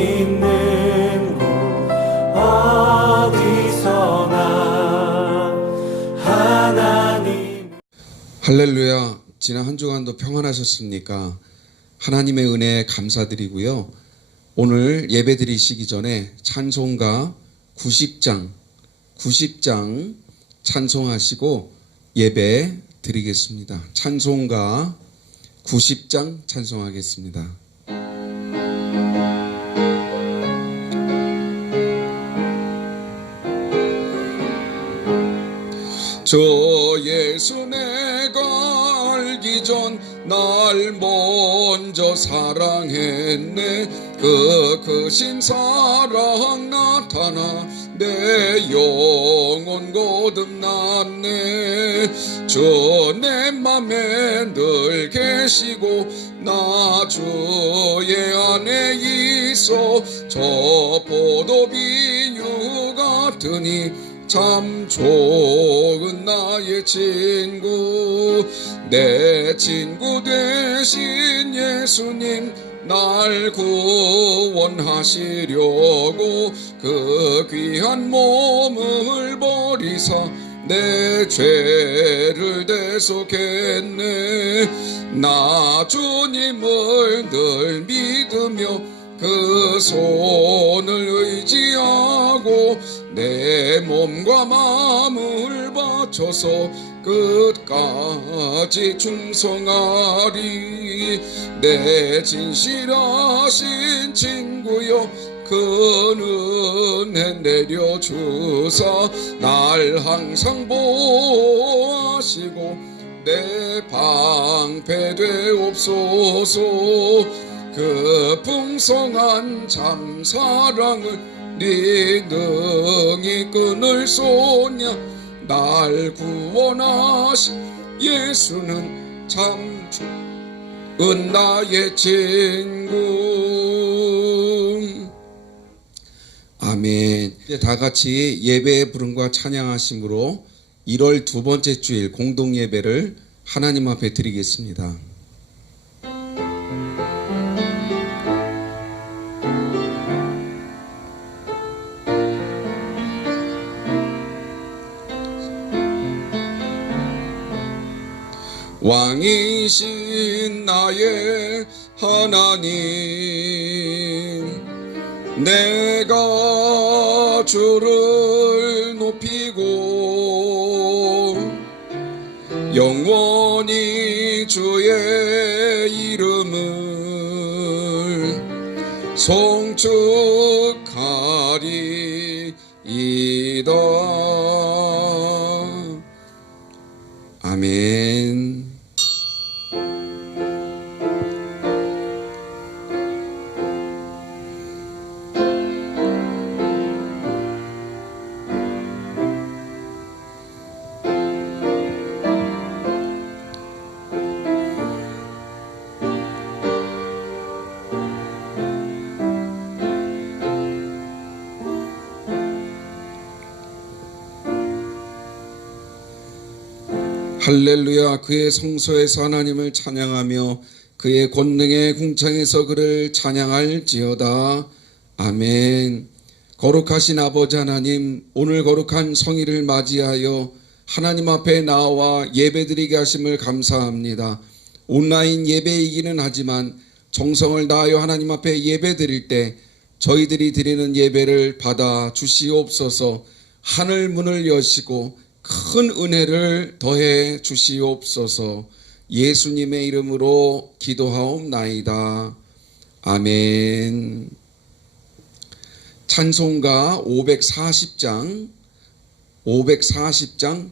있는 곳 어디서나 하나님. 할렐루야. 지난 한 주간도 평안하셨습니까? 하나님의 은혜에 감사드리고요. 오늘 예배 드리시기 전에 찬송가 90장 찬송하시고 예배 드리겠습니다. 찬송가 90장 찬송하겠습니다. 저 예수 내가 알기 전 날 먼저 사랑했네. 그 크신 사랑 나타나 내 영혼 거듭났네. 주 내 맘에 늘 계시고 나 주의 안에 있어 저 포도비유 같으니 참 좋은 나의 친구. 내 친구 되신 예수님 날 구원하시려고 그 귀한 몸을 버리사 내 죄를 대속했네. 나 주님을 늘 믿으며 그 손을 의지하고 내 몸과 마음을 바쳐서 끝까지 충성하리. 내 진실하신 친구여 그 은혜 내려주사 날 항상 보호하시고 내 방패 되옵소서. 그 풍성한 참 사랑을 네 능히 끊을 소냐. 날 구원하신 예수는 참 좋은 나의 친구. 아멘. 이제 다 같이 예배의 부름과 찬양하심으로 1월 두 번째 주일 공동 예배를 하나님 앞에 드리겠습니다. 왕이신 나의 하나님, 내가 주를 높이고 영원히 주의 이름을 송축하리이다. 아멘. 할렐루야. 그의 성소에서 하나님을 찬양하며 그의 권능의 궁창에서 그를 찬양할지어다. 아멘. 거룩하신 아버지 하나님, 오늘 거룩한 성일을 맞이하여 하나님 앞에 나와 예배드리게 하심을 감사합니다. 온라인 예배이기는 하지만 정성을 다하여 하나님 앞에 예배드릴 때 저희들이 드리는 예배를 받아 주시옵소서. 하늘 문을 여시고 큰 은혜를 더해 주시옵소서. 예수님의 이름으로 기도하옵나이다. 아멘. 찬송가 540장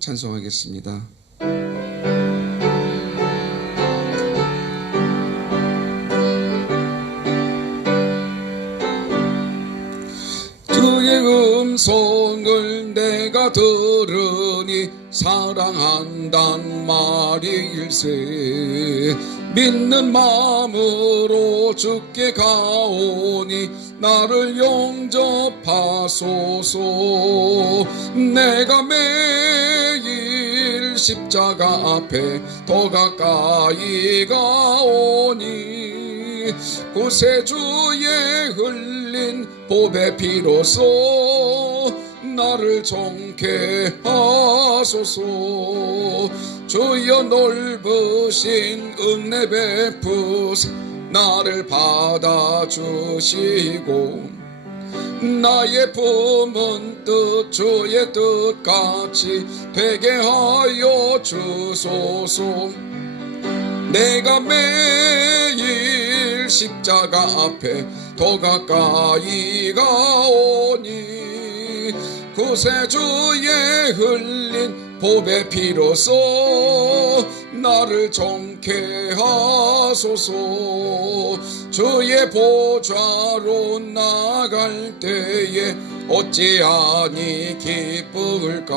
찬송하겠습니다. 주의 음성을 내가 들으니 사랑한단 말일세. 믿는 마음으로 주께 가오니 나를 용접하소서. 내가 매일 십자가 앞에 더 가까이 가오니 구세주의 흘린 보배 피로써 나를 정케 하소서. 주여 넓으신 은혜 베푸사 나를 받아주시고 나의 품은 뜻 주의 뜻같이 되게 하여 주소서. 내가 매일 십자가 앞에 더 가까이 가오니 구세주의 흘린 보배 피로써 나를 정케 하소서. 주의 보좌로 나갈 때에 어찌하니 기쁠까.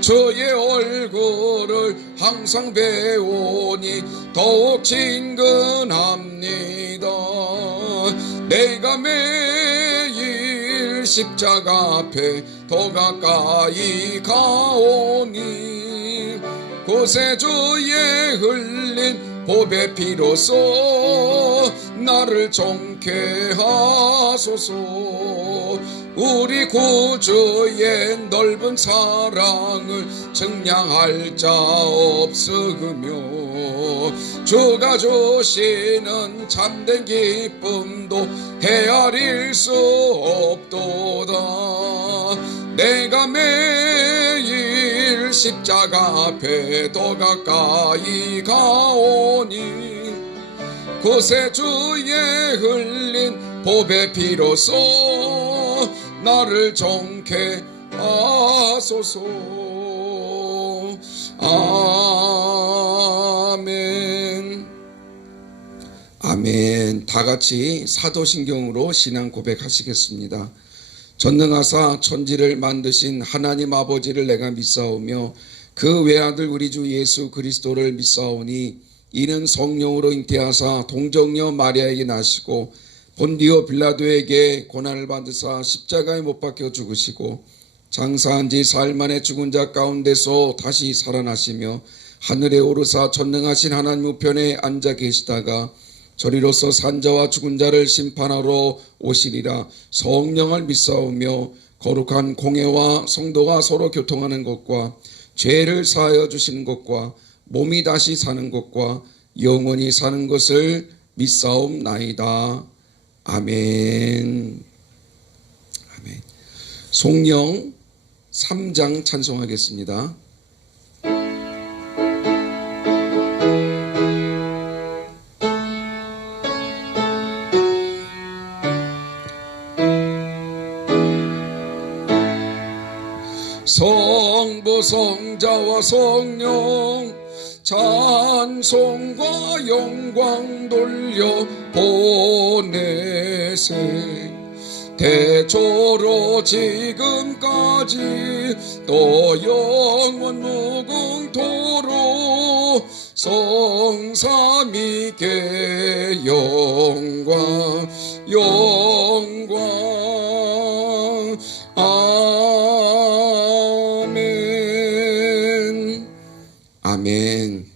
주의 얼굴을 항상 배우니 더욱 친근합니다. 내가 매일 십자가 앞에 더 가까이 가오니 구세주의 흘린 보배 피로써 나를 정케 하소서. 우리 구주의 넓은 사랑을 증량할 자 없으며 주가 주시는 참된 기쁨도 헤아릴 수 없도다. 내가 매일 십자가 앞에 더 가까이 가오니 구세주의 흘린 보배 피로써 나를 정케 하소서. 아멘. 아멘. 다 같이 사도신경으로 신앙 고백하시겠습니다. 전능하사 천지를 만드신 하나님 아버지를 내가 믿사오며 그 외아들 우리 주 예수 그리스도를 믿사오니 이는 성령으로 잉태하사 동정녀 마리아에게 나시고 본디오 빌라도에게 고난을 받으사 십자가에 못 박혀 죽으시고 장사한 지 사흘 만에 죽은 자 가운데서 다시 살아나시며 하늘에 오르사 전능하신 하나님 우편에 앉아 계시다가 저리로서 산자와 죽은 자를 심판하러 오시리라. 성령을 믿사오며 거룩한 공회와 성도가 서로 교통하는 것과 죄를 사하여 주시는 것과 몸이 다시 사는 것과 영원히 사는 것을 믿사옵나이다. 아멘. 아멘. 송영 3장 찬송하겠습니다. 성부 성자와 성령 찬송과 영광 돌려 보내세. 대초로 지금까지 또 영원 무궁토록 성삼위께 영광 영광. 아멘. 아멘.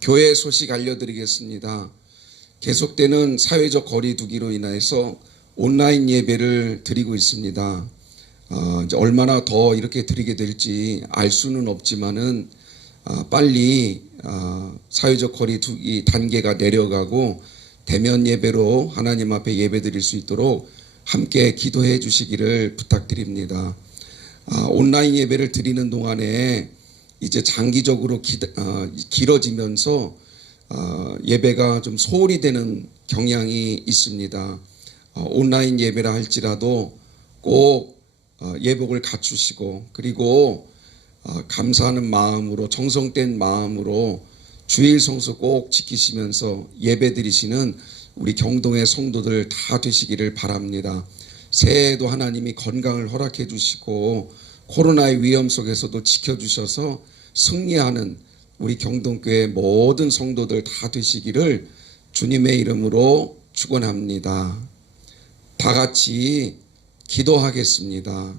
교회 소식 알려드리겠습니다. 계속되는 사회적 거리 두기로 인해서 온라인 예배를 드리고 있습니다. 이제 얼마나 더 이렇게 드리게 될지 알 수는 없지만은 빨리 사회적 거리 두기 단계가 내려가고 대면 예배로 하나님 앞에 예배 드릴 수 있도록 함께 기도해 주시기를 부탁드립니다. 온라인 예배를 드리는 동안에 이제 장기적으로 길어지면서 예배가 좀 소홀히 되는 경향이 있습니다. 온라인 예배라 할지라도 꼭 예복을 갖추시고 그리고 감사하는 마음으로 정성된 마음으로 주일 성수 꼭 지키시면서 예배 드리시는 우리 경동의 성도들 다 되시기를 바랍니다. 새해에도 하나님이 건강을 허락해 주시고 코로나의 위험 속에서도 지켜주셔서 승리하는 우리 경동교회 모든 성도들 다 되시기를 주님의 이름으로 축원합니다. 다 같이 기도하겠습니다.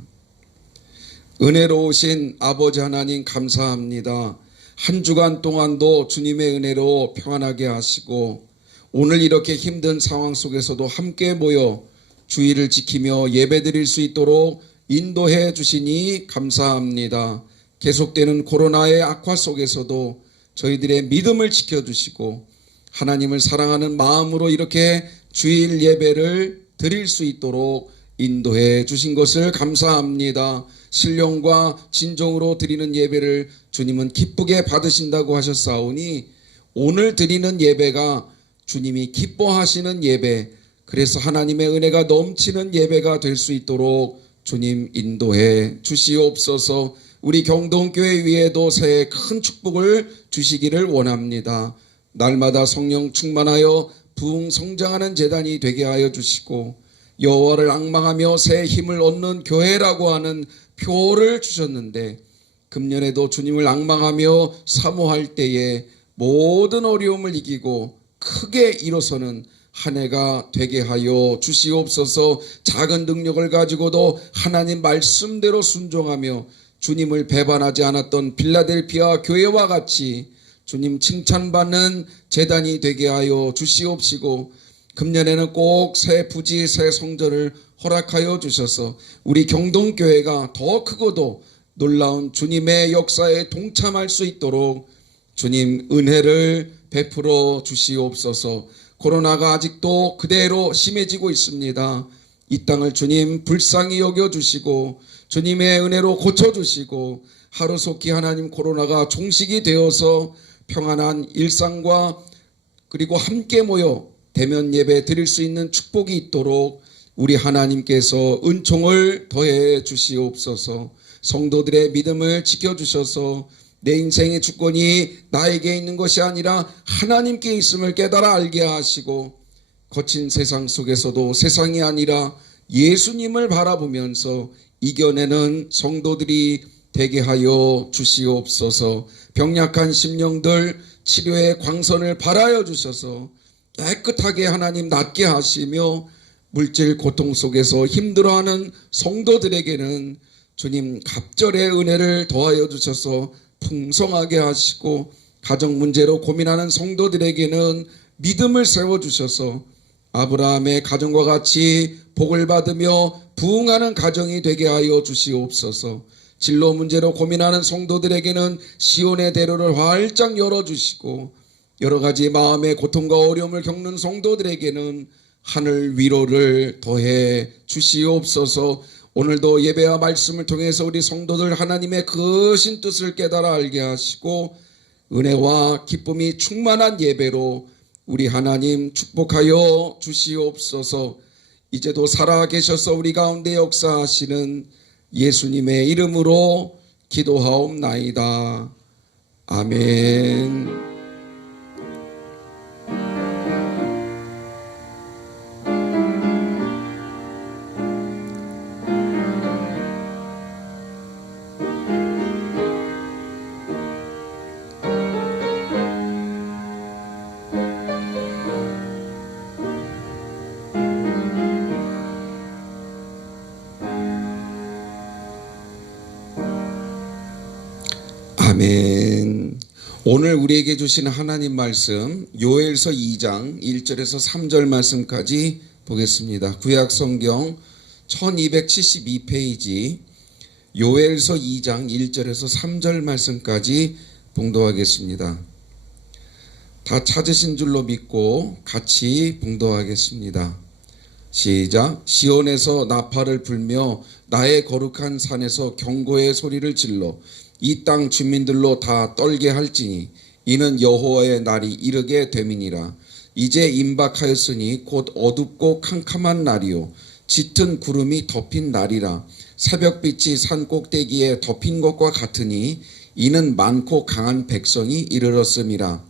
은혜로우신 아버지 하나님 감사합니다. 한 주간 동안도 주님의 은혜로 평안하게 하시고 오늘 이렇게 힘든 상황 속에서도 함께 모여 주의를 지키며 예배드릴 수 있도록 인도해 주시니 감사합니다. 계속되는 코로나의 악화 속에서도 저희들의 믿음을 지켜주시고 하나님을 사랑하는 마음으로 이렇게 주일 예배를 드릴 수 있도록 인도해 주신 것을 감사합니다. 신령과 진정으로 드리는 예배를 주님은 기쁘게 받으신다고 하셨사오니 오늘 드리는 예배가 주님이 기뻐하시는 예배, 그래서 하나님의 은혜가 넘치는 예배가 될 수 있도록 주님 인도해 주시옵소서. 우리 경동교회 위에도 새해 큰 축복을 주시기를 원합니다. 날마다 성령 충만하여 부흥성장하는 재단이 되게 하여 주시고 여호와를 앙망하며 새 힘을 얻는 교회라고 하는 표를 주셨는데 금년에도 주님을 앙망하며 사모할 때에 모든 어려움을 이기고 크게 일어서는 한 해가 되게 하여 주시옵소서. 작은 능력을 가지고도 하나님 말씀대로 순종하며 주님을 배반하지 않았던 빌라델피아 교회와 같이 주님 칭찬받는 재단이 되게 하여 주시옵시고 금년에는 꼭 새 부지 새 성전을 허락하여 주셔서 우리 경동교회가 더 크고도 놀라운 주님의 역사에 동참할 수 있도록 주님 은혜를 베풀어 주시옵소서. 코로나가 아직도 그대로 심해지고 있습니다. 이 땅을 주님 불쌍히 여겨주시고 주님의 은혜로 고쳐주시고 하루속히 하나님 코로나가 종식이 되어서 평안한 일상과 그리고 함께 모여 대면 예배 드릴 수 있는 축복이 있도록 우리 하나님께서 은총을 더해 주시옵소서. 성도들의 믿음을 지켜주셔서 내 인생의 주권이 나에게 있는 것이 아니라 하나님께 있음을 깨달아 알게 하시고 거친 세상 속에서도 세상이 아니라 예수님을 바라보면서 이겨내는 성도들이 되게 하여 주시옵소서. 병약한 심령들 치료의 광선을 발하여 주셔서 깨끗하게 하나님 낫게 하시며 물질 고통 속에서 힘들어하는 성도들에게는 주님 갑절의 은혜를 더하여 주셔서 풍성하게 하시고 가정 문제로 고민하는 성도들에게는 믿음을 세워주셔서 아브라함의 가정과 같이 복을 받으며 부흥하는 가정이 되게 하여 주시옵소서. 진로 문제로 고민하는 성도들에게는 시온의 대로를 활짝 열어주시고 여러 가지 마음의 고통과 어려움을 겪는 성도들에게는 하늘 위로를 더해 주시옵소서. 오늘도 예배와 말씀을 통해서 우리 성도들 하나님의 크신 뜻을 깨달아 알게 하시고 은혜와 기쁨이 충만한 예배로 우리 하나님 축복하여 주시옵소서. 이제도 살아계셔서 우리 가운데 역사하시는 예수님의 이름으로 기도하옵나이다. 아멘. 아멘. 오늘 우리에게 주신 하나님 말씀 요엘서 2장 1절에서 3절 말씀까지 보겠습니다. 구약 성경 1272페이지 요엘서 2장 1절에서 3절 말씀까지 봉독하겠습니다. 다 찾으신 줄로 믿고 같이 봉독하겠습니다. 시작. 시온에서 나팔을 불며 나의 거룩한 산에서 경고의 소리를 질러 이 땅 주민들로 다 떨게 할지니 이는 여호와의 날이 이르게 됨이니라. 이제 임박하였으니 곧 어둡고 캄캄한 날이요 짙은 구름이 덮인 날이라. 새벽빛이 산 꼭대기에 덮인 것과 같으니 이는 많고 강한 백성이 이르렀음이라.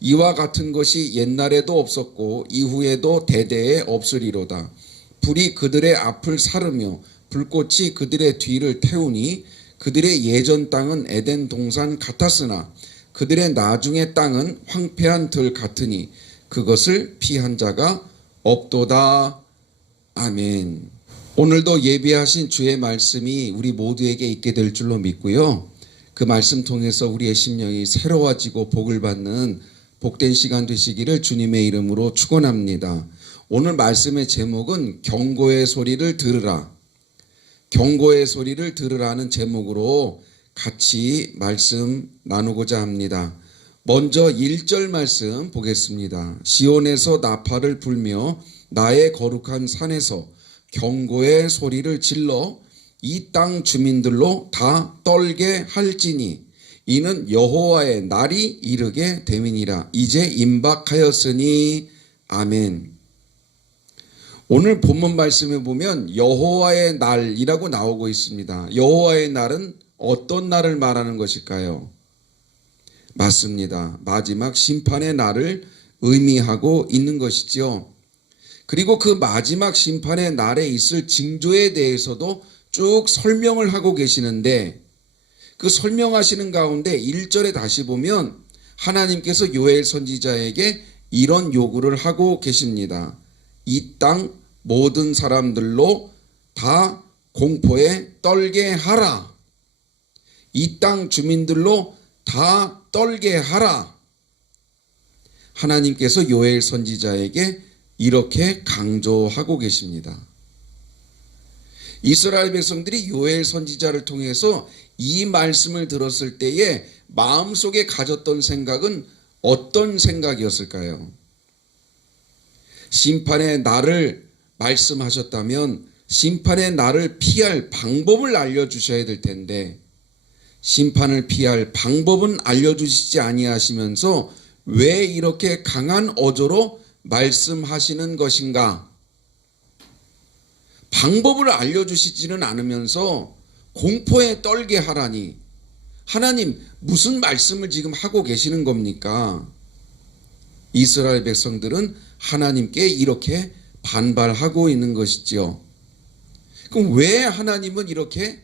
이와 같은 것이 옛날에도 없었고 이후에도 대대에 없으리로다. 불이 그들의 앞을 사르며 불꽃이 그들의 뒤를 태우니 그들의 예전 땅은 에덴 동산 같았으나 그들의 나중의 땅은 황폐한 들 같으니 그것을 피한 자가 없도다. 아멘. 오늘도 예비하신 주의 말씀이 우리 모두에게 있게 될 줄로 믿고요. 그 말씀 통해서 우리의 심령이 새로워지고 복을 받는 복된 시간 되시기를 주님의 이름으로 축원합니다. 오늘 말씀의 제목은 경고의 소리를 들으라. 경고의 소리를 들으라는 제목으로 같이 말씀 나누고자 합니다. 먼저 1절 말씀 보겠습니다. 시온에서 나팔을 불며 나의 거룩한 산에서 경고의 소리를 질러 이 땅 주민들로 다 떨게 할지니 이는 여호와의 날이 이르게 됨이니라. 이제 임박하였으니 아멘. 오늘 본문 말씀에 보면 여호와의 날이라고 나오고 있습니다. 여호와의 날은 어떤 날을 말하는 것일까요? 맞습니다. 마지막 심판의 날을 의미하고 있는 것이죠. 그리고 그 마지막 심판의 날에 있을 징조에 대해서도 쭉 설명을 하고 계시는데 그 설명하시는 가운데 1절에 다시 보면 하나님께서 요엘 선지자에게 이런 요구를 하고 계십니다. 이 땅 모든 사람들로 다 공포에 떨게 하라. 이 땅 주민들로 다 떨게 하라. 하나님께서 요엘 선지자에게 이렇게 강조하고 계십니다. 이스라엘 백성들이 요엘 선지자를 통해서 이 말씀을 들었을 때에 마음속에 가졌던 생각은 어떤 생각이었을까요? 심판의 날을 말씀하셨다면 심판의 날을 피할 방법을 알려주셔야 될 텐데 심판을 피할 방법은 알려주시지 아니하시면서 왜 이렇게 강한 어조로 말씀하시는 것인가? 방법을 알려주시지는 않으면서 공포에 떨게 하라니 하나님 무슨 말씀을 지금 하고 계시는 겁니까? 이스라엘 백성들은 하나님께 이렇게 반발하고 있는 것이지요. 그럼 왜 하나님은 이렇게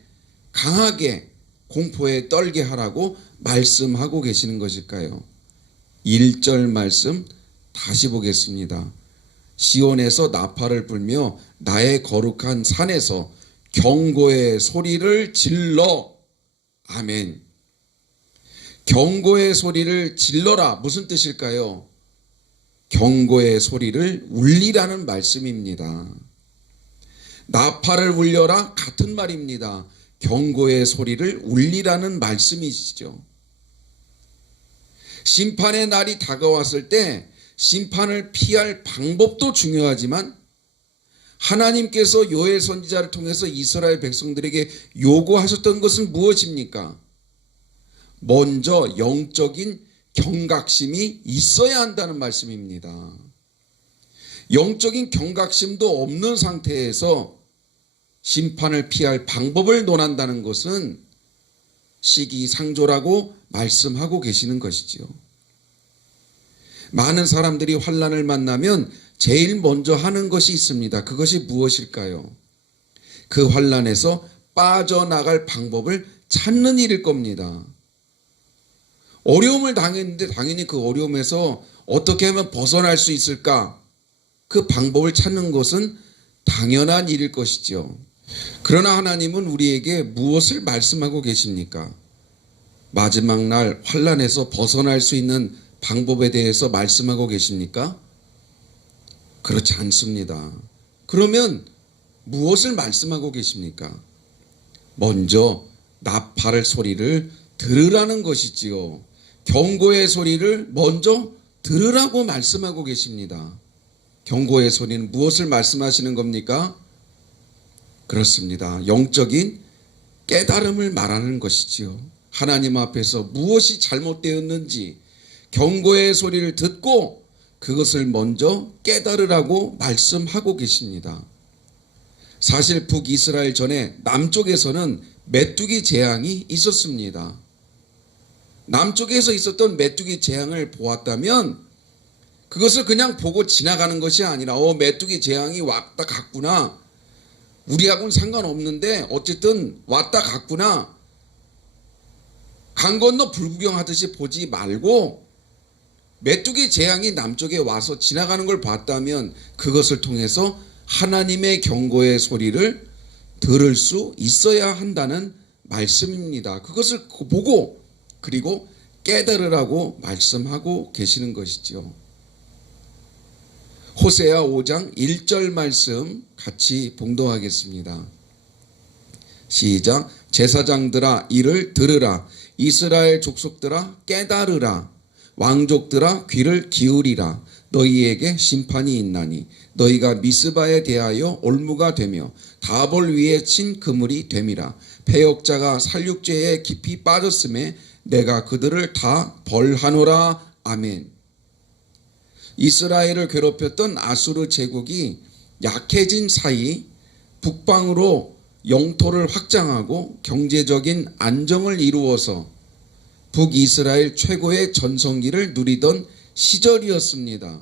강하게 공포에 떨게 하라고 말씀하고 계시는 것일까요? 1절 말씀 다시 보겠습니다. 시온에서 나팔을 불며 나의 거룩한 산에서 경고의 소리를 질러. 아멘. 경고의 소리를 질러라. 무슨 뜻일까요? 경고의 소리를 울리라는 말씀입니다. 나팔을 울려라 같은 말입니다. 경고의 소리를 울리라는 말씀이시죠. 심판의 날이 다가왔을 때 심판을 피할 방법도 중요하지만 하나님께서 요엘 선지자를 통해서 이스라엘 백성들에게 요구하셨던 것은 무엇입니까? 먼저 영적인 경각심이 있어야 한다는 말씀입니다. 영적인 경각심도 없는 상태에서 심판을 피할 방법을 논한다는 것은 시기상조라고 말씀하고 계시는 것이지요. 많은 사람들이 환난을 만나면 제일 먼저 하는 것이 있습니다. 그것이 무엇일까요? 그 환난에서 빠져나갈 방법을 찾는 일일 겁니다. 어려움을 당했는데 당연히 그 어려움에서 어떻게 하면 벗어날 수 있을까? 그 방법을 찾는 것은 당연한 일일 것이죠. 그러나 하나님은 우리에게 무엇을 말씀하고 계십니까? 마지막 날 환난에서 벗어날 수 있는 방법에 대해서 말씀하고 계십니까? 그렇지 않습니다. 그러면 무엇을 말씀하고 계십니까? 먼저 나팔의 소리를 들으라는 것이지요. 경고의 소리를 먼저 들으라고 말씀하고 계십니다. 경고의 소리는 무엇을 말씀하시는 겁니까? 그렇습니다. 영적인 깨달음을 말하는 것이지요. 하나님 앞에서 무엇이 잘못되었는지 경고의 소리를 듣고 그것을 먼저 깨달으라고 말씀하고 계십니다. 사실 북이스라엘 전에 남쪽에서는 메뚜기 재앙이 있었습니다. 남쪽에서 있었던 메뚜기 재앙을 보았다면 그것을 그냥 보고 지나가는 것이 아니라 메뚜기 재앙이 왔다 갔구나. 우리하고는 상관없는데 어쨌든 왔다 갔구나. 강 건너 불구경하듯이 보지 말고 메뚜기 재앙이 남쪽에 와서 지나가는 걸 봤다면 그것을 통해서 하나님의 경고의 소리를 들을 수 있어야 한다는 말씀입니다. 그것을 보고 그리고 깨달으라고 말씀하고 계시는 것이죠. 호세아 5장 1절 말씀 같이 봉독하겠습니다. 시작. 제사장들아 이를 들으라. 이스라엘 족속들아 깨달으라. 왕족들아 귀를 기울이라. 너희에게 심판이 있나니 너희가 미스바에 대하여 올무가 되며 다볼 위에 친 그물이 됨이라. 패역자가 살육죄에 깊이 빠졌음에 내가 그들을 다 벌하노라. 아멘. 이스라엘을 괴롭혔던 아수르 제국이 약해진 사이 북방으로 영토를 확장하고 경제적인 안정을 이루어서 북이스라엘 최고의 전성기를 누리던 시절이었습니다.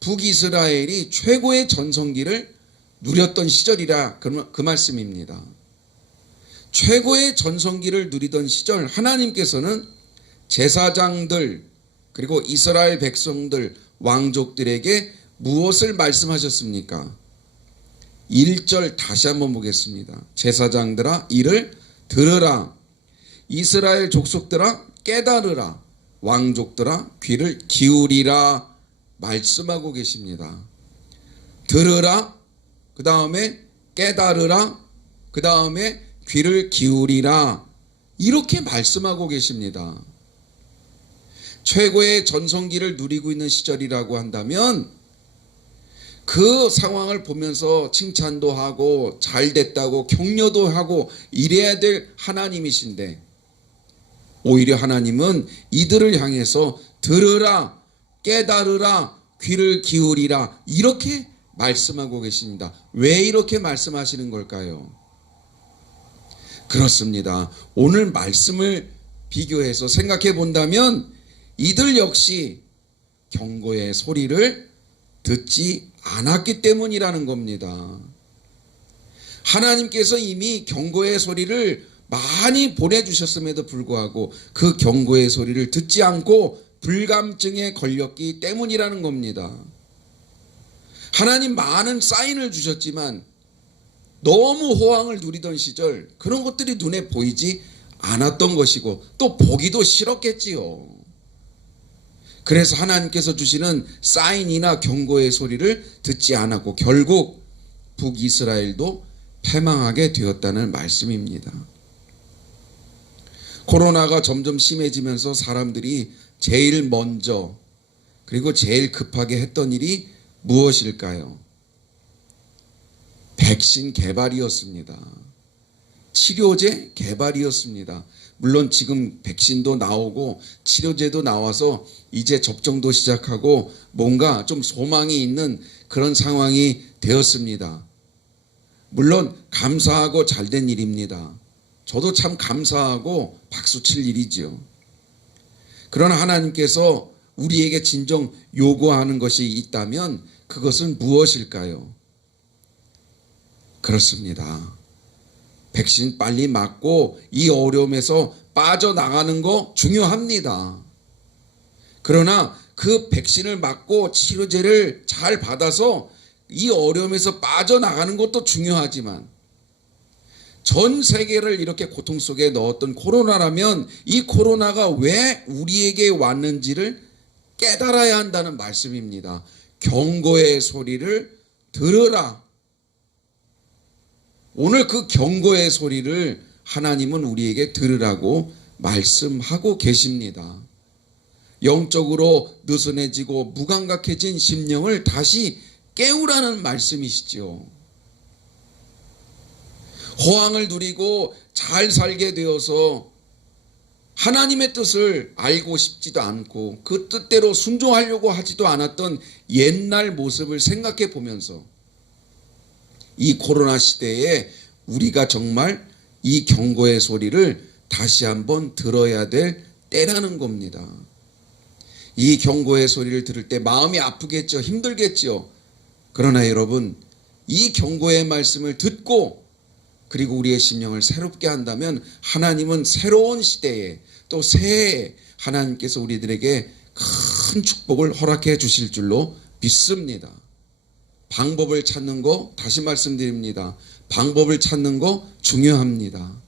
북이스라엘이 최고의 전성기를 누렸던 시절이라 그 말씀입니다. 최고의 전성기를 누리던 시절 하나님께서는 제사장들 그리고 이스라엘 백성들 왕족들에게 무엇을 말씀하셨습니까? 1절 다시 한번 보겠습니다. 제사장들아 이를 들으라. 이스라엘 족속들아 깨달으라. 왕족들아 귀를 기울이라 말씀하고 계십니다. 들으라, 그 다음에 깨달으라, 그 다음에 귀를 기울이라 이렇게 말씀하고 계십니다. 최고의 전성기를 누리고 있는 시절이라고 한다면 그 상황을 보면서 칭찬도 하고 잘 됐다고 격려도 하고 이래야 될 하나님이신데 오히려 하나님은 이들을 향해서 들으라, 깨달으라, 귀를 기울이라 이렇게 말씀하고 계십니다. 왜 이렇게 말씀하시는 걸까요? 그렇습니다. 오늘 말씀을 비교해서 생각해 본다면 이들 역시 경고의 소리를 듣지 않았기 때문이라는 겁니다. 하나님께서 이미 경고의 소리를 많이 보내주셨음에도 불구하고 그 경고의 소리를 듣지 않고 불감증에 걸렸기 때문이라는 겁니다. 하나님 많은 사인을 주셨지만 너무 호황을 누리던 시절 그런 것들이 눈에 보이지 않았던 것이고 또 보기도 싫었겠지요. 그래서 하나님께서 주시는 사인이나 경고의 소리를 듣지 않았고 결국 북이스라엘도 패망하게 되었다는 말씀입니다. 코로나가 점점 심해지면서 사람들이 제일 먼저 그리고 제일 급하게 했던 일이 무엇일까요? 백신 개발이었습니다. 치료제 개발이었습니다. 물론 지금 백신도 나오고 치료제도 나와서 이제 접종도 시작하고 뭔가 좀 소망이 있는 그런 상황이 되었습니다. 물론 감사하고 잘된 일입니다. 저도 참 감사하고 박수칠 일이지요. 그러나 하나님께서 우리에게 진정 요구하는 것이 있다면 그것은 무엇일까요? 그렇습니다. 백신 빨리 맞고 이 어려움에서 빠져나가는 거 중요합니다. 그러나 그 백신을 맞고 치료제를 잘 받아서 이 어려움에서 빠져나가는 것도 중요하지만 전 세계를 이렇게 고통 속에 넣었던 코로나라면 이 코로나가 왜 우리에게 왔는지를 깨달아야 한다는 말씀입니다. 경고의 소리를 들으라. 오늘 그 경고의 소리를 하나님은 우리에게 들으라고 말씀하고 계십니다. 영적으로 느슨해지고 무감각해진 심령을 다시 깨우라는 말씀이시죠. 호황을 누리고 잘 살게 되어서 하나님의 뜻을 알고 싶지도 않고 그 뜻대로 순종하려고 하지도 않았던 옛날 모습을 생각해 보면서 이 코로나 시대에 우리가 정말 이 경고의 소리를 다시 한번 들어야 될 때라는 겁니다. 이 경고의 소리를 들을 때 마음이 아프겠죠. 힘들겠죠. 그러나 여러분 이 경고의 말씀을 듣고 그리고 우리의 심령을 새롭게 한다면 하나님은 새로운 시대에 또 새해에 하나님께서 우리들에게 큰 축복을 허락해 주실 줄로 믿습니다. 방법을 찾는 거 다시 말씀드립니다. 방법을 찾는 거 중요합니다.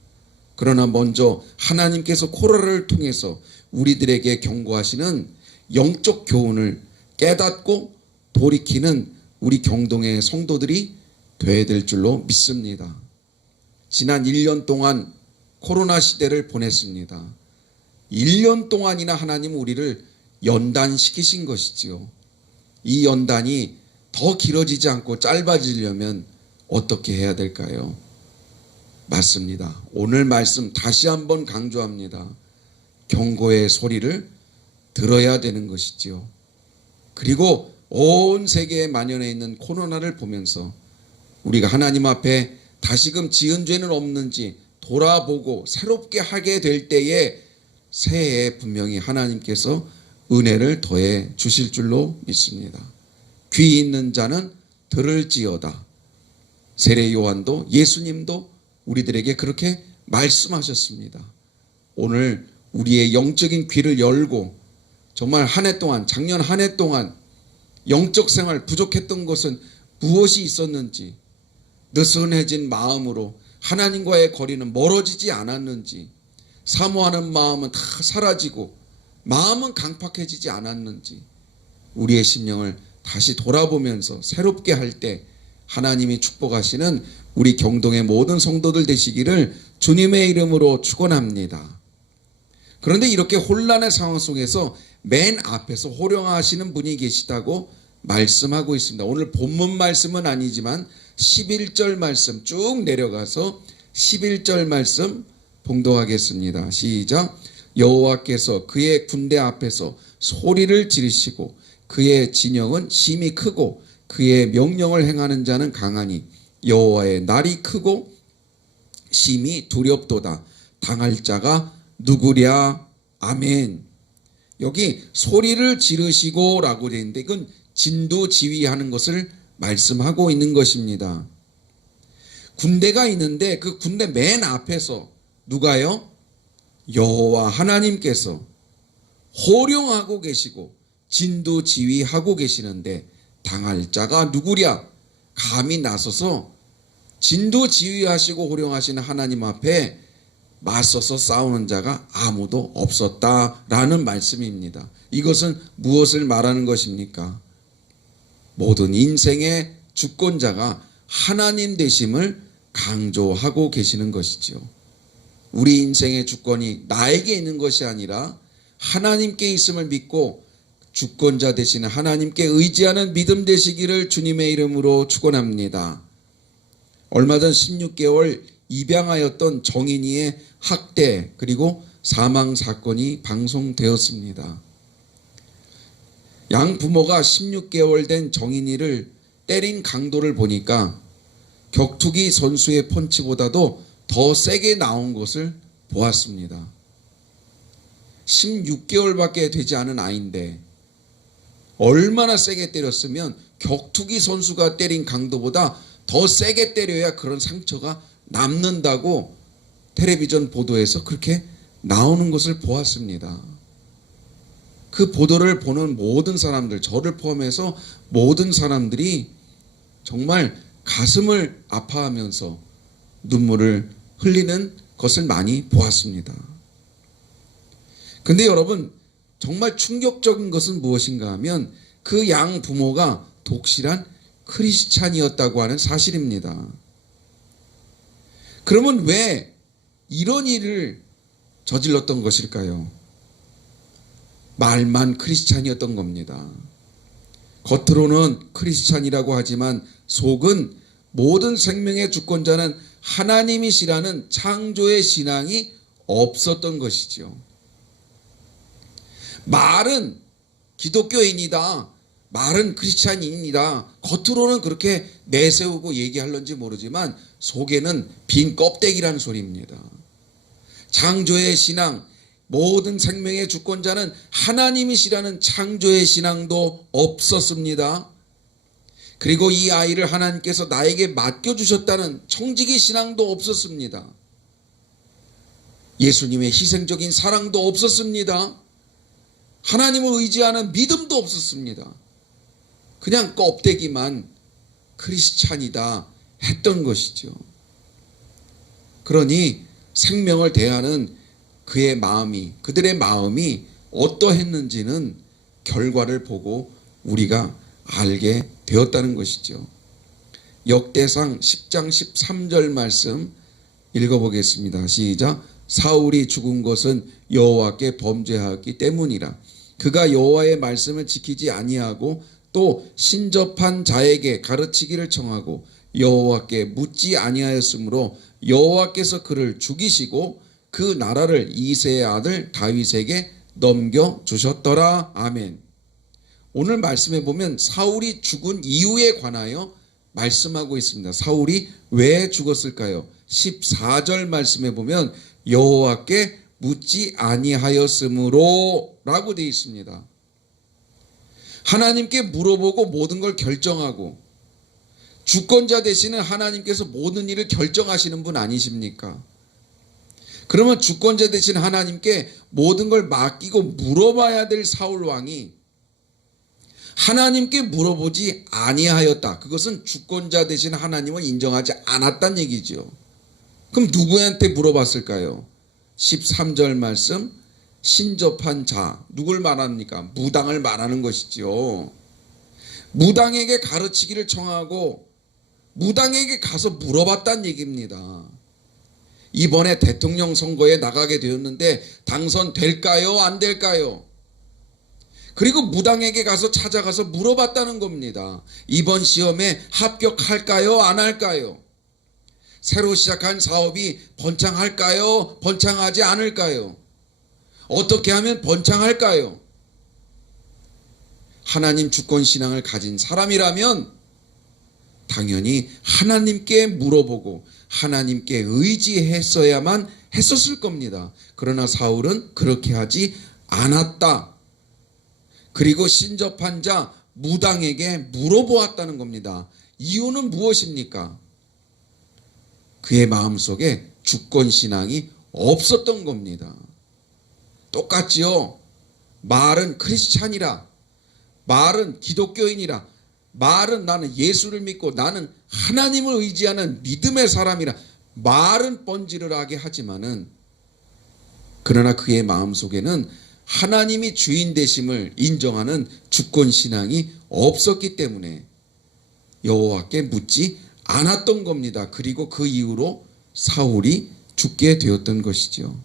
그러나 먼저 하나님께서 코로나를 통해서 우리들에게 경고하시는 영적 교훈을 깨닫고 돌이키는 우리 경동의 성도들이 되어야 될 줄로 믿습니다. 지난 1년 동안 코로나 시대를 보냈습니다. 1년 동안이나 하나님은 우리를 연단시키신 것이지요. 이 연단이 더 길어지지 않고 짧아지려면 어떻게 해야 될까요? 맞습니다. 오늘 말씀 다시 한번 강조합니다. 경고의 소리를 들어야 되는 것이지요. 그리고 온 세계에 만연해 있는 코로나를 보면서 우리가 하나님 앞에 다시금 지은 죄는 없는지 돌아보고 새롭게 하게 될 때에 새해에 분명히 하나님께서 은혜를 더해 주실 줄로 믿습니다. 귀 있는 자는 들을지어다. 세례 요한도 예수님도 우리들에게 그렇게 말씀하셨습니다. 오늘 우리의 영적인 귀를 열고 정말 한 해 동안, 작년 한 해 동안 영적 생활 부족했던 것은 무엇이 있었는지, 느슨해진 마음으로 하나님과의 거리는 멀어지지 않았는지, 사모하는 마음은 다 사라지고 마음은 강팍해지지 않았는지 우리의 심령을 다시 돌아보면서 새롭게 할 때 하나님이 축복하시는 우리 경동의 모든 성도들 되시기를 주님의 이름으로 축원합니다. 그런데 이렇게 혼란의 상황 속에서 맨 앞에서 호령하시는 분이 계시다고 말씀하고 있습니다. 오늘 본문 말씀은 아니지만 11절 말씀 쭉 내려가서 11절 말씀 봉독하겠습니다. 시작. 여호와께서 그의 군대 앞에서 소리를 지르시고 그의 진영은 심히 크고 그의 명령을 행하는 자는 강하니 여호와의 날이 크고 심히 두렵도다. 당할 자가 누구랴. 아멘. 여기 소리를 지르시고 라고 되어 있는데 이건 진두지휘하는 것을 말씀하고 있는 것입니다. 군대가 있는데 그 군대 맨 앞에서 누가요? 여호와 하나님께서 호령하고 계시고 진두지휘하고 계시는데 당할 자가 누구랴? 감히 나서서 진두지휘하시고 호령하시는 하나님 앞에 맞서서 싸우는 자가 아무도 없었다라는 말씀입니다. 이것은 무엇을 말하는 것입니까? 모든 인생의 주권자가 하나님 되심을 강조하고 계시는 것이죠. 우리 인생의 주권이 나에게 있는 것이 아니라 하나님께 있음을 믿고 주권자 되시는 하나님께 의지하는 믿음 되시기를 주님의 이름으로 축원합니다. 얼마 전 16개월 입양하였던 정인이의 학대 그리고 사망 사건이 방송되었습니다. 양 부모가 16개월 된 정인이를 때린 강도를 보니까 격투기 선수의 펀치보다도 더 세게 나온 것을 보았습니다. 16개월밖에 되지 않은 아이인데 얼마나 세게 때렸으면 격투기 선수가 때린 강도보다 더 세게 때려야 그런 상처가 남는다고 텔레비전 보도에서 그렇게 나오는 것을 보았습니다. 그 보도를 보는 모든 사람들, 저를 포함해서 모든 사람들이 정말 가슴을 아파하면서 눈물을 흘리는 것을 많이 보았습니다. 근데 여러분, 정말 충격적인 것은 무엇인가 하면 그 양 부모가 독실한 크리스찬이었다고 하는 사실입니다. 그러면 왜 이런 일을 저질렀던 것일까요? 말만 크리스찬이었던 겁니다. 겉으로는 크리스찬이라고 하지만 속은 모든 생명의 주권자는 하나님이시라는 창조의 신앙이 없었던 것이죠. 말은 기독교인이다, 말은 크리스찬인이다, 겉으로는 그렇게 내세우고 얘기하는지 모르지만 속에는 빈 껍데기라는 소리입니다. 창조의 신앙, 모든 생명의 주권자는 하나님이시라는 창조의 신앙도 없었습니다. 그리고 이 아이를 하나님께서 나에게 맡겨주셨다는 청지기 신앙도 없었습니다. 예수님의 희생적인 사랑도 없었습니다. 하나님을 의지하는 믿음도 없었습니다. 그냥 껍데기만 크리스찬이다 했던 것이죠. 그러니 생명을 대하는 그들의 마음이 어떠했는지는 결과를 보고 우리가 알게 되었다는 것이죠. 역대상 10장 13절 말씀 읽어보겠습니다. 시작. 사울이 죽은 것은 여호와께 범죄하였기 때문이라. 그가 여호와의 말씀을 지키지 아니하고 또 신접한 자에게 가르치기를 청하고 여호와께 묻지 아니하였으므로 여호와께서 그를 죽이시고 그 나라를 이새의 아들 다윗에게 넘겨주셨더라. 아멘. 오늘 말씀에 보면 사울이 죽은 이유에 관하여 말씀하고 있습니다. 사울이 왜 죽었을까요? 14절 말씀에 보면 여호와께 묻지 아니하였으므로 라고 되어 있습니다. 하나님께 물어보고 모든 걸 결정하고 주권자 되시는 하나님께서 모든 일을 결정하시는 분 아니십니까? 그러면 주권자 되신 하나님께 모든 걸 맡기고 물어봐야 될 사울 왕이 하나님께 물어보지 아니하였다. 그것은 주권자 되신 하나님을 인정하지 않았다는 얘기죠. 그럼 누구한테 물어봤을까요? 13절 말씀, 신접한 자, 누굴 말합니까? 무당을 말하는 것이죠. 무당에게 가르치기를 청하고 무당에게 가서 물어봤다는 얘기입니다. 이번에 대통령 선거에 나가게 되었는데 당선될까요? 안 될까요? 그리고 무당에게 가서 찾아가서 물어봤다는 겁니다. 이번 시험에 합격할까요? 안 할까요? 새로 시작한 사업이 번창할까요? 번창하지 않을까요? 어떻게 하면 번창할까요? 하나님 주권 신앙을 가진 사람이라면 당연히 하나님께 물어보고 하나님께 의지했어야만 했었을 겁니다. 그러나 사울은 그렇게 하지 않았다. 그리고 신접한 자 무당에게 물어보았다는 겁니다. 이유는 무엇입니까? 그의 마음속에 주권 신앙이 없었던 겁니다. 똑같지요. 말은 크리스찬이라, 말은 기독교인이라, 말은 나는 예수를 믿고 나는 하나님을 의지하는 믿음의 사람이라 말은 번지르르하게 하지만은 그러나 그의 마음속에는 하나님이 주인 되심을 인정하는 주권 신앙이 없었기 때문에 여호와께 묻지 않았던 겁니다. 그리고 그 이후로 사울이 죽게 되었던 것이죠.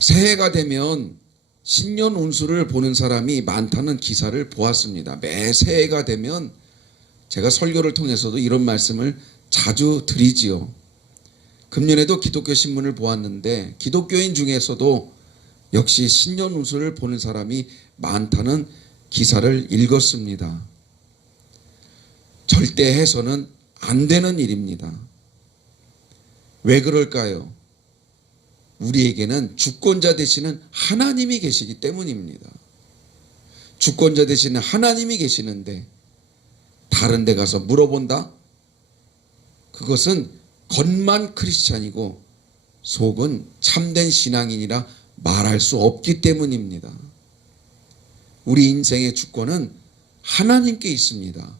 새해가 되면 신년 운수를 보는 사람이 많다는 기사를 보았습니다. 매 새해가 되면 제가 설교를 통해서도 이런 말씀을 자주 드리지요. 금년에도 기독교 신문을 보았는데 기독교인 중에서도 역시 신년 운수를 보는 사람이 많다는 기사를 읽었습니다. 절대 해서는 안 되는 일입니다. 왜 그럴까요? 우리에게는 주권자 되시는 하나님이 계시기 때문입니다. 주권자 되시는 하나님이 계시는데 다른 데 가서 물어본다? 그것은 겉만 크리스찬이고 속은 참된 신앙인이라 말할 수 없기 때문입니다. 우리 인생의 주권은 하나님께 있습니다.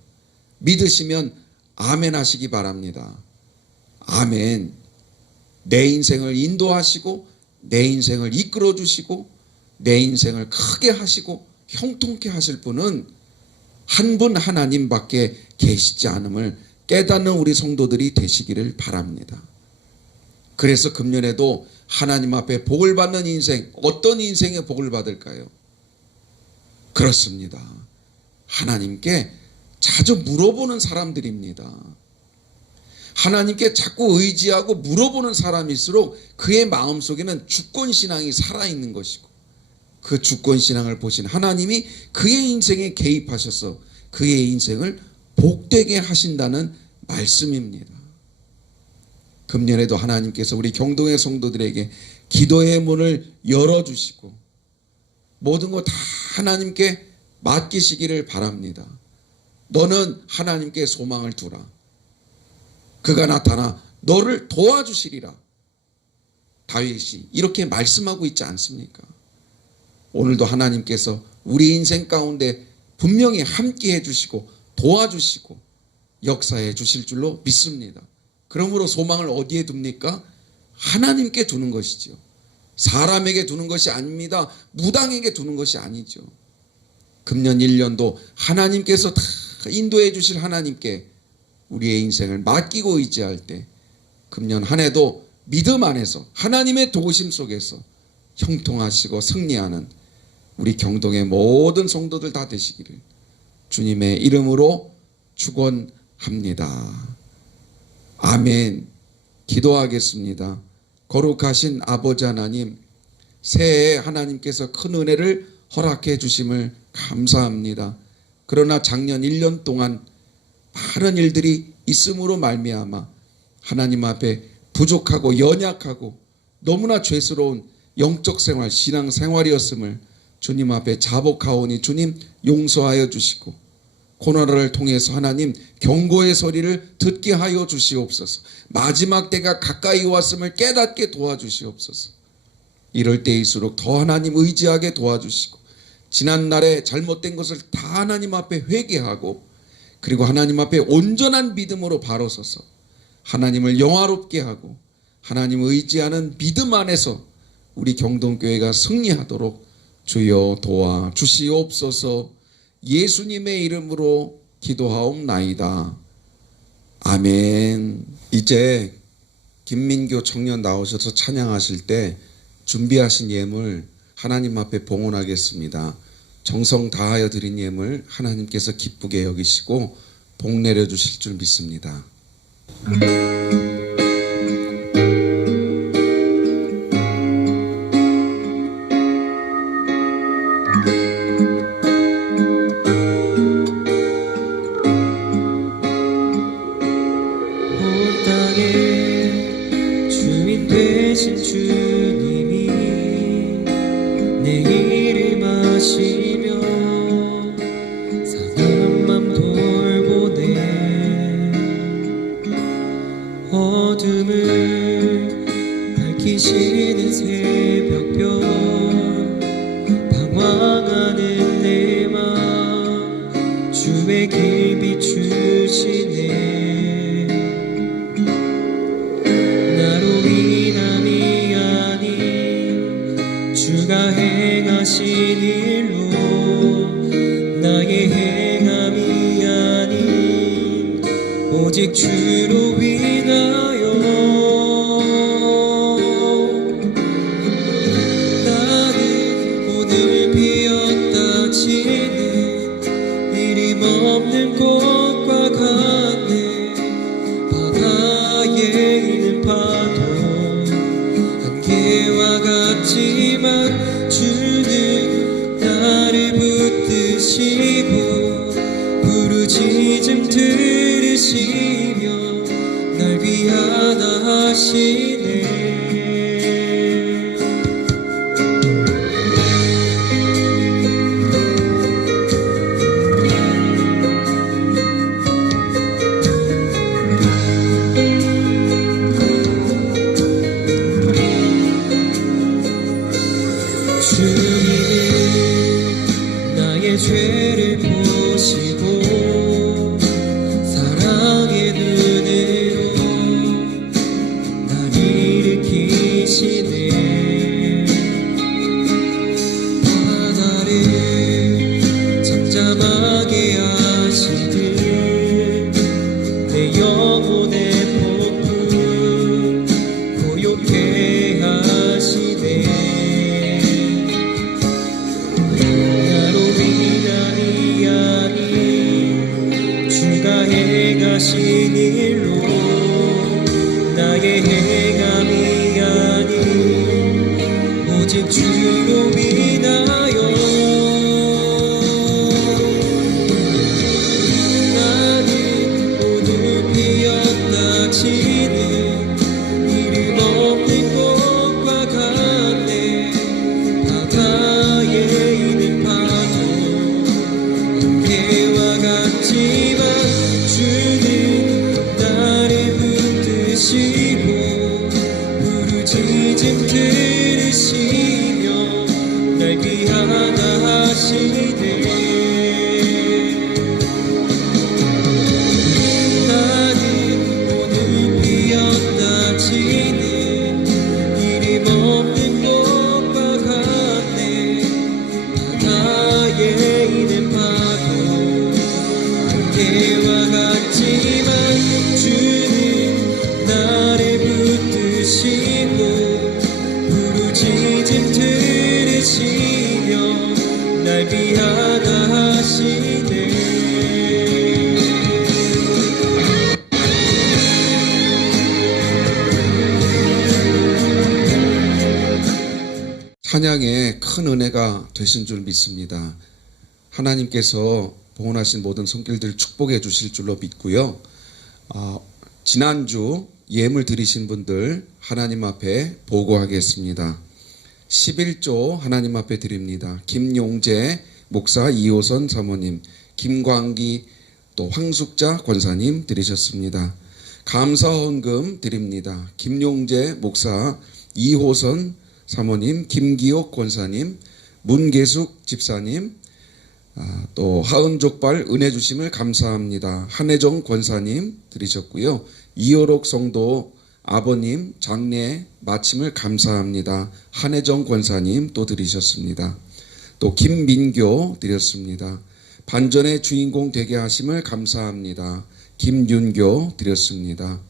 믿으시면 아멘 하시기 바랍니다. 아멘. 내 인생을 인도하시고 내 인생을 이끌어 주시고 내 인생을 크게 하시고 형통케 하실 분은 한 분 하나님밖에 계시지 않음을 깨닫는 우리 성도들이 되시기를 바랍니다. 그래서 금년에도 하나님 앞에 복을 받는 인생, 어떤 인생의 복을 받을까요? 그렇습니다. 하나님께 자주 물어보는 사람들입니다. 하나님께 자꾸 의지하고 물어보는 사람일수록 그의 마음속에는 주권신앙이 살아있는 것이고 그 주권신앙을 보신 하나님이 그의 인생에 개입하셔서 그의 인생을 복되게 하신다는 말씀입니다. 금년에도 하나님께서 우리 경동의 성도들에게 기도의 문을 열어주시고 모든 것 다 하나님께 맡기시기를 바랍니다. 너는 하나님께 소망을 두라. 그가 나타나 너를 도와주시리라. 다윗이 이렇게 말씀하고 있지 않습니까? 오늘도 하나님께서 우리 인생 가운데 분명히 함께 해주시고 도와주시고 역사해 주실 줄로 믿습니다. 그러므로 소망을 어디에 둡니까? 하나님께 두는 것이죠. 사람에게 두는 것이 아닙니다. 무당에게 두는 것이 아니죠. 금년 1년도 하나님께서 다 인도해 주실 하나님께 우리의 인생을 맡기고 의지할 때 금년 한 해도 믿음 안에서 하나님의 도우심 속에서 형통하시고 승리하는 우리 경동의 모든 성도들 다 되시기를 주님의 이름으로 축원합니다. 아멘. 기도하겠습니다. 거룩하신 아버지 하나님, 새해에 하나님께서 큰 은혜를 허락해 주심을 감사합니다. 그러나 작년 1년 동안 많은 일들이 있음으로 말미암아 하나님 앞에 부족하고 연약하고 너무나 죄스러운 영적 생활, 신앙 생활이었음을 주님 앞에 자복하오니 주님 용서하여 주시고 코로나를 통해서 하나님 경고의 소리를 듣게 하여 주시옵소서. 마지막 때가 가까이 왔음을 깨닫게 도와주시옵소서. 이럴 때일수록 더 하나님 의지하게 도와주시고 지난날에 잘못된 것을 다 하나님 앞에 회개하고 그리고 하나님 앞에 온전한 믿음으로 바로 서서 하나님을 영화롭게 하고 하나님 의지하는 믿음 안에서 우리 경동교회가 승리하도록 주여 도와주시옵소서. 예수님의 이름으로 기도하옵나이다. 아멘. 이제 김민교 청년 나오셔서 찬양하실 때 준비하신 예물 하나님 앞에 봉헌하겠습니다. 정성 다하여 드린 예물 하나님께서 기쁘게 여기시고 복 내려주실 줄 믿습니다. 되신 주님이 내 이름 아시며 상한 맘 돌보네. 어둠을 밝히시는 새벽별 방황하는 내 맘 주의 길 비추시네. 주가 행하신 일로 나의 행함이 아닌 오직 주로 인하여 나는 오늘 피었다 지는 이름 없는 꽃과 같네. 바다에 있는 파도 안개와 같지만 주는 나를 붙드시고 부르짖음 들으시며 날 위하다 하시네. 주님은 나의 죄를 보시고 사랑의 눈으로 날 일으키시네. 바다를 잠잠하게 하시듯 내 영혼의 폭풍 고요케 하시네. 행하신 일로 나의 행함이 아닌 오직 주로 인하여 나는 오늘 피었다 지는 이름 없는 꽃과 같네. 바다에 있는 파도 안개와 같지만 주는 찬양에 큰 은혜가 되신 줄 믿습니다. 하나님께서 봉헌하신 모든 손길들 축복해 주실 줄로 믿고요. 지난주 예물 드리신 분들 하나님 앞에 보고하겠습니다. 11조 하나님 앞에 드립니다. 김용재 목사, 이호선 사모님, 김광기 또 황숙자 권사님 드리셨습니다. 감사 헌금 드립니다. 김용재 목사, 이호선 사모님, 김기옥 권사님, 문계숙 집사님, 또 하은족발 은혜 주심을 감사합니다. 한혜정 권사님 드리셨고요. 이호록 성도 아버님 장례 마침을 감사합니다. 한혜정 권사님 또 드리셨습니다. 또 김민교 드렸습니다. 반전의 주인공 되게 하심을 감사합니다. 김윤교 드렸습니다.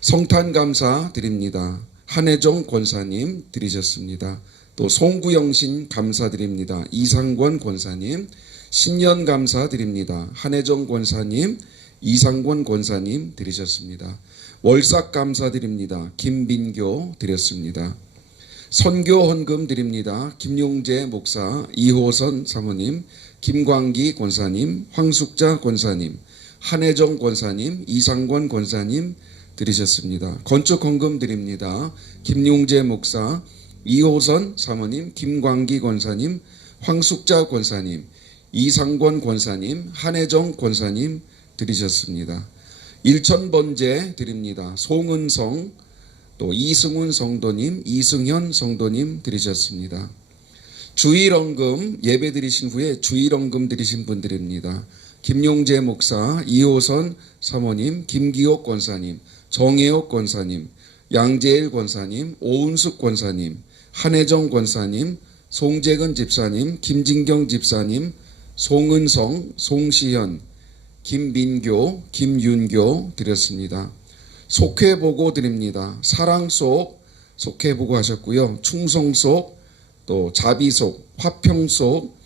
성탄 감사 드립니다. 한혜정 권사님 드리셨습니다. 또 송구영신 감사드립니다. 이상권 권사님, 신년 감사드립니다. 한혜정 권사님, 이상권 권사님 드리셨습니다. 월삭 감사드립니다. 김민교 드렸습니다. 선교 헌금 드립니다. 김용재 목사, 이호선 사모님, 김광기 권사님, 황숙자 권사님, 한혜정 권사님, 이상권 권사님 드리셨습니다. 건축 헌금 드립니다. 김용재 목사, 이호선 사모님, 김광기 권사님, 황숙자 권사님, 이상권 권사님, 한혜정 권사님 드리셨습니다. 일천번제 드립니다. 송은성, 또 이승훈 성도님, 이승현 성도님 드리셨습니다. 주일헌금 예배 드리신 후에 주일헌금 드리신 분들입니다. 김용재 목사, 이호선 사모님, 김기옥 권사님, 정혜옥 권사님, 양재일 권사님, 오은숙 권사님, 한혜정 권사님, 송재근 집사님, 김진경 집사님, 송은성, 송시현, 김민교, 김윤교 드렸습니다. 속회보고 드립니다. 사랑속 속회보고 하셨고요. 충성속, 또 자비속, 화평속,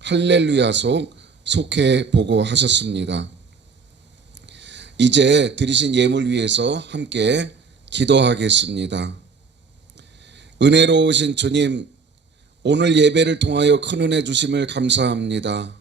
할렐루야속 속회보고 하셨습니다. 이제 드리신 예물 위해서 함께 기도하겠습니다. 은혜로우신 주님, 오늘 예배를 통하여 큰 은혜 주심을 감사합니다.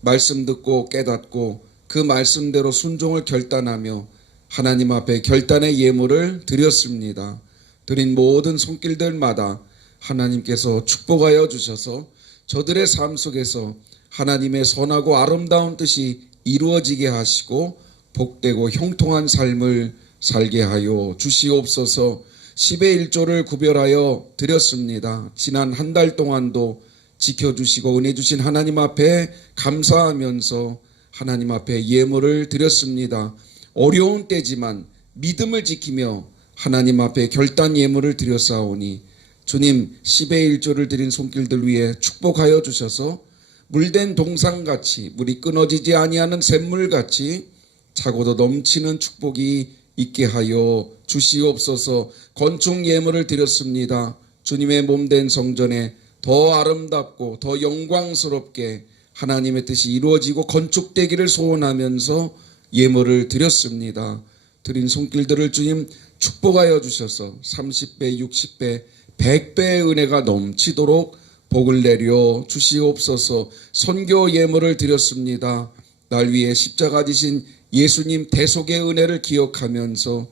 말씀 듣고 깨닫고 그 말씀대로 순종을 결단하며 하나님 앞에 결단의 예물을 드렸습니다. 드린 모든 손길들마다 하나님께서 축복하여 주셔서 저들의 삶 속에서 하나님의 선하고 아름다운 뜻이 이루어지게 하시고 복되고 형통한 삶을 살게 하여 주시옵소서. 10의 1조를 구별하여 드렸습니다. 지난 한 달 동안도 지켜주시고 은혜 주신 하나님 앞에 감사하면서 하나님 앞에 예물을 드렸습니다. 어려운 때지만 믿음을 지키며 하나님 앞에 결단 예물을 드렸사오니 주님 10의 1조를 드린 손길들 위에 축복하여 주셔서 물된 동상같이 물이 끊어지지 아니하는 샘물같이 차고도 넘치는 축복이 있게 하여 주시옵소서. 건축 예물을 드렸습니다. 주님의 몸된 성전에 더 아름답고 더 영광스럽게 하나님의 뜻이 이루어지고 건축되기를 소원하면서 예물을 드렸습니다. 드린 손길들을 주님 축복하여 주셔서 30배, 60배, 100배의 은혜가 넘치도록 복을 내려 주시옵소서. 선교 예물을 드렸습니다. 날 위해 십자가 지신 예수님 대속의 은혜를 기억하면서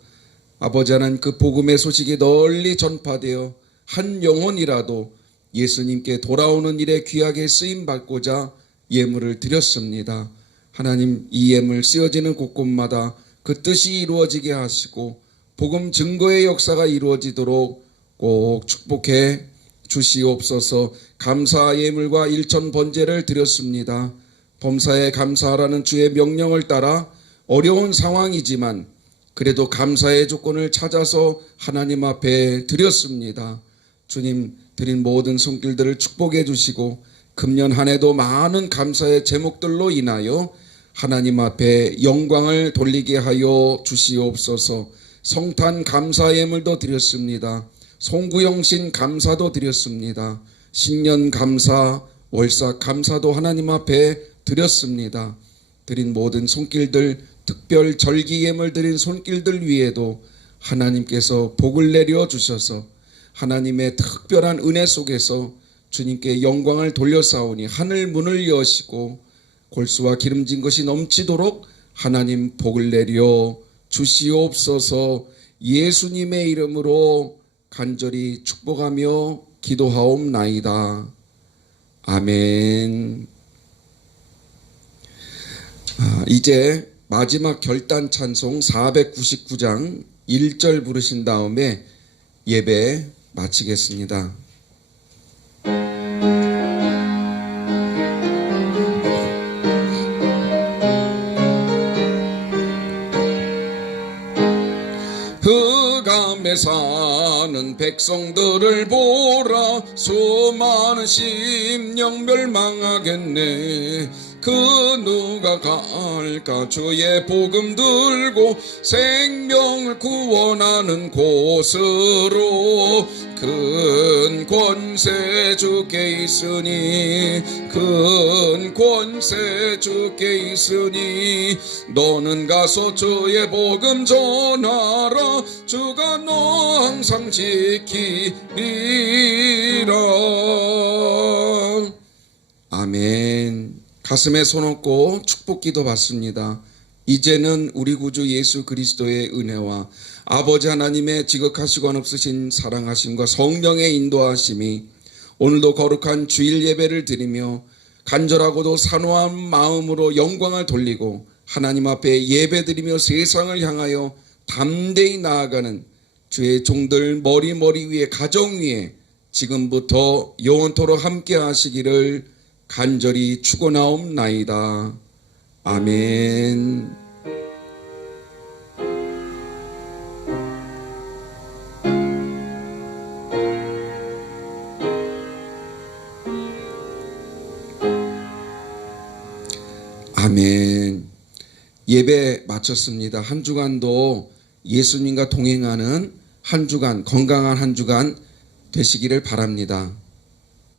아버지 하나님 그 복음의 소식이 널리 전파되어 한 영혼이라도 예수님께 돌아오는 일에 귀하게 쓰임받고자 예물을 드렸습니다. 하나님 이 예물 쓰여지는 곳곳마다 그 뜻이 이루어지게 하시고 복음 증거의 역사가 이루어지도록 꼭 축복해 주시옵소서. 감사 예물과 일천 번제를 드렸습니다. 범사에 감사하라는 주의 명령을 따라 어려운 상황이지만 그래도 감사의 조건을 찾아서 하나님 앞에 드렸습니다. 주님 드린 모든 손길들을 축복해 주시고 금년 한 해도 많은 감사의 제목들로 인하여 하나님 앞에 영광을 돌리게 하여 주시옵소서. 성탄 감사 예물도 드렸습니다. 송구영신 감사도 드렸습니다. 신년 감사, 월삭 감사도 하나님 앞에 드렸습니다. 드린 모든 손길들, 특별 절기 예물 드린 손길들 위에도 하나님께서 복을 내려 주셔서 하나님의 특별한 은혜 속에서 주님께 영광을 돌려싸우니 하늘 문을 여시고 골수와 기름진 것이 넘치도록 하나님 복을 내려 주시옵소서. 예수님의 이름으로 간절히 축복하며 기도하옵나이다. 아멘. 이제 마지막 결단 찬송 499장 1절 부르신 다음에 예배 마치겠습니다. 흑암에 사는 백성들을 보라. 수많은 심령 멸망하겠네. 그 누가 갈까? 주의 복음 들고 생명을 구원하는 곳으로. 큰 권세 주께 있으니, 큰 권세 주께 있으니, 너는 가서 주의 복음 전하라. 주가 너 항상 지키리라. 아멘. 가슴에 손 얹고 축복 기도 받습니다. 이제는 우리 구주 예수 그리스도의 은혜와 아버지 하나님의 지극하시고 없으신 사랑하심과 성령의 인도하심이 오늘도 거룩한 주일 예배를 드리며 간절하고도 산호한 마음으로 영광을 돌리고 하나님 앞에 예배 드리며 세상을 향하여 담대히 나아가는 주의 종들 머리 위에 가정 위에 지금부터 영원토록 함께 하시기를 간절히 축원하옵나이다. 아멘. 아멘. 예배 마쳤습니다. 한 주간도 예수님과 동행하는 한 주간, 건강한 한 주간 되시기를 바랍니다.